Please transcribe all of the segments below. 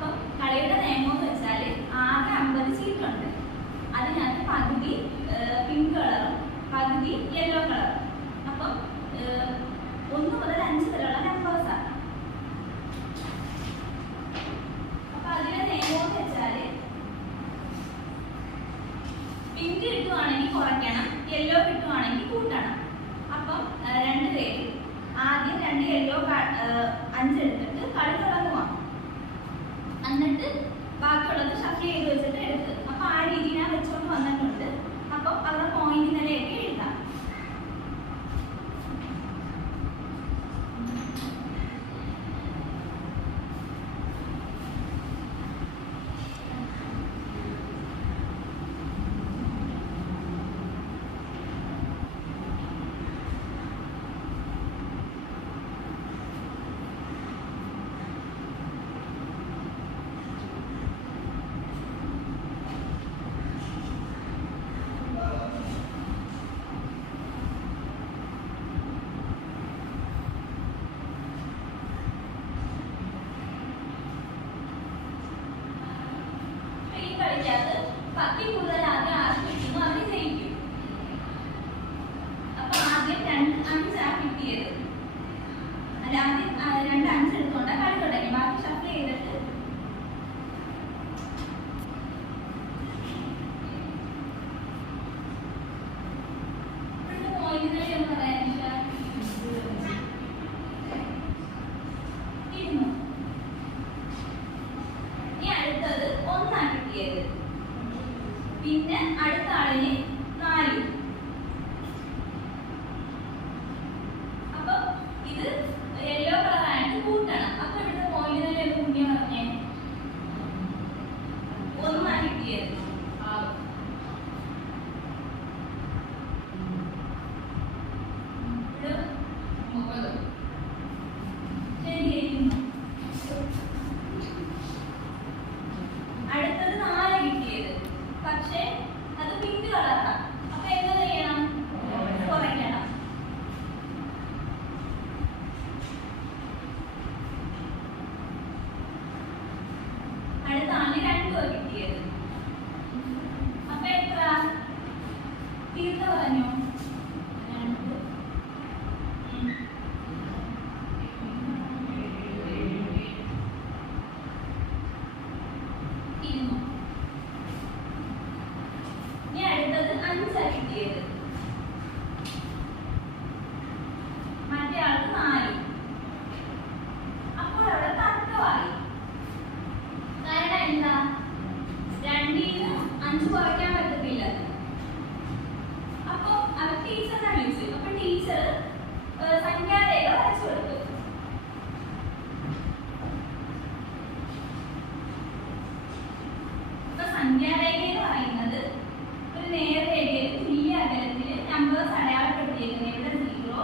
അപ്പം കളിയുടെ നിയമം എന്ന് വെച്ചാൽ ആകെ 50 ചീട്ടുണ്ട്. അതിനകത്ത് പകുതി പിങ്ക് കളറും പകുതി യെല്ലോ കളറും. അപ്പം 1 മുതൽ 5 വരെയുള്ള നമ്പേഴ്സാണ്. അപ്പൊ അതിലെ നിയമം എന്ന് വെച്ചാൽ പിങ്ക് കിട്ടുവാണെങ്കിൽ കുറയ്ക്കണം, യെല്ലോ കിട്ടുവാണെങ്കിൽ കൂട്ടണം. അപ്പം രണ്ടുപേരും ആദ്യം 2 യെല്ലോ 5 എടുത്തിട്ട് കളി തുടങ്ങുവാ. എന്നിട്ട് ബാക്കിയുള്ളത് ഷഫിൾ ചെയ്ത് വെച്ചിട്ട് എടുത്ത്. അപ്പൊ ആ രീതി ഞാൻ വെച്ചുകൊണ്ട് വന്നിട്ടുണ്ട്. അപ്പം അവരുടെ പോയിന്റ് നിലയൊക്കെ എഴുതാം. കളിക്കകത്ത് 10 കൂടുതൽ ആദ്യം ആർക്ക് കിട്ടുന്നു അവർ ജയിക്കും. അപ്പൊ ആദ്യം 5 കിട്ടിയത് അല്ല, ആദ്യം 2 5 എടുത്തോണ്ടാ കളി തുടങ്ങി. ബാക്കി ഷഫിൾ ചെയ്തിട്ട് പോയിന്റ് എന്ന് പറയാൻ പിന്നെ അടുത്ത ആളിന് 4. അപ്പൊ ഇത് യെല്ലോ കളറായിട്ട് കൂട്ടണം. അപ്പൊ ഇവിടുത്തെ പോയിന്റ് നില എന്ത് കുഞ്ഞു പറഞ്ഞേ 1 കിട്ടിയത്. ശരിയായിരുന്നു. അടുത്തത് 4 കിട്ടിയത്. പക്ഷേ അത് പിങ്ക് കളറാണ്. അപ്പൊ എന്ത് ചെയ്യണം? കുറയ്ക്കണം. അടുത്ത ആളിന് 2 കിട്ടിയത്. അപ്പൊ എത്ര തീർത്ത് പറഞ്ഞു? 2 കിട്ടിയത്. മറ്റേ ആൾക്ക് 4. അപ്പോൾ അവിടെ തർക്കമായി. കാരണം എന്താ? 2 5 കുറയ്ക്കാൻ പറ്റത്തില്ല. അപ്പൊ അവർ ടീച്ചറിനെ വിളിച്ചു. അപ്പൊ ടീച്ചർ സംഖ്യാരേഖ വരച്ചു കൊടുത്തു. അപ്പൊ സംഖ്യാരേഖ എന്ന് പറയുന്നത് ഒരു നേർരേഖയിൽ തുല്യ അകലത്തിൽ നമ്പേഴ്സ് അടയാളപ്പെടുത്തിയിരിക്കുന്നത്. ഇവിടെ 0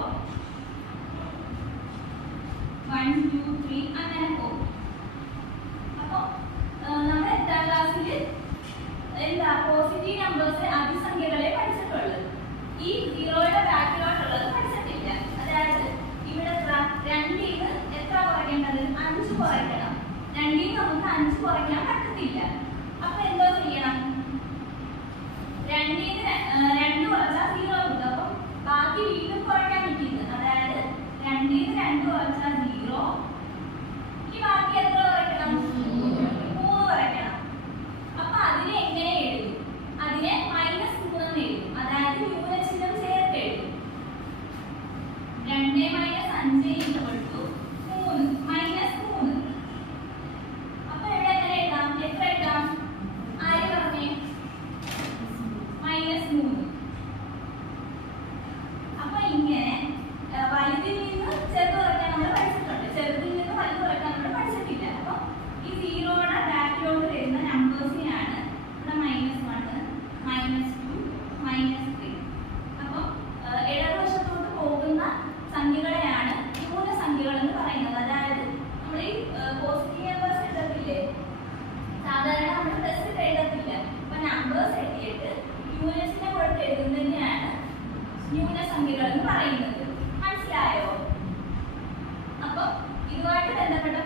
1 2 3 അങ്ങനെ പോകും. അപ്പൊ നമ്മൾ 8ാം ക്ലാസ്സിൽ എന്താ പോസിറ്റീവ് നമ്പേഴ്സ് അതിസംഖ്യകളെ പഠിച്ചിട്ടുള്ളത്. ഈ 0യുടെ ബാക്കിലോട്ടുള്ളത് പഠിച്ചിട്ടില്ല. അതായത് ഇവിടെ 2 എത്ര കുറയ്ക്കേണ്ടത്? 5 കുറയ്ക്കണം. 2 നമുക്ക് 5 കുറയ്ക്കാൻ പറ്റത്തില്ല. അപ്പൊ എന്തോ ചെയ്യണം? 2 കുറച്ചാൽ 0 കിട്ടും. അപ്പം ബാക്കി വീണ്ടും കുറയ്ക്കാൻ പറ്റുന്നത്. അതായത് 2 കുറച്ചാൽ 0. ഈ ബാക്കി എത്ര കുറയ്ക്കണം? 3 കുറയ്ക്കണം. അപ്പൊ അതിനെ എങ്ങനെ എഴുതും? അതിനെ -3 എന്ന് എഴുതും. അതായത് ന്യൂനചിഹ്നം ചേർത്ത് എഴുതും. 2 - 5 = 3 -3. അപ്പൊ ഇവിടെ എങ്ങനെ എഴുതാം? എത്ര എഴുതാം? ആര് പറഞ്ഞേ? -3. അപ്പൊ ഇങ്ങനെ വലുതിൽ നിന്ന് ചെറുത് കുറയ്ക്കാൻ നമ്മൾ പഠിച്ചിട്ടുണ്ട്. ചെറുതിൽ നിന്ന് വലുത് കുറയ്ക്കാൻ നമ്മൾ പഠിച്ചിട്ടില്ല. അപ്പൊ ഈ 0യുടെ ബാക്കിലോട്ട് വരുന്ന നമ്പേഴ്സിനെയാണ് ഇവിടെ -1 -2 -3. അപ്പൊ ഇടതുവശത്തോട്ട് പോകുന്ന സംഖ്യകളെയാണ് ന്യൂനസംഖ്യകൾ എന്ന് പറയുന്നത്. അതായത് നമ്മൾ ഈ പോസിറ്റീവ് നമ്പേഴ്സ് എഴുതത്തില്ലേ, സാധാരണ നമ്മൾ പ്ലസ് എഴുതത്തില്ല. അപ്പൊ നമ്പേഴ്സ് എഴുതിയിട്ട് ന്യൂനസിനെ കൊടുത്ത് എഴുതുന്നതിനെയാണ് ന്യൂനസംഖ്യകൾ എന്ന് പറയുന്നത്. മനസ്സിലായോ? അപ്പൊ ഇതുമായിട്ട് ബന്ധപ്പെട്ട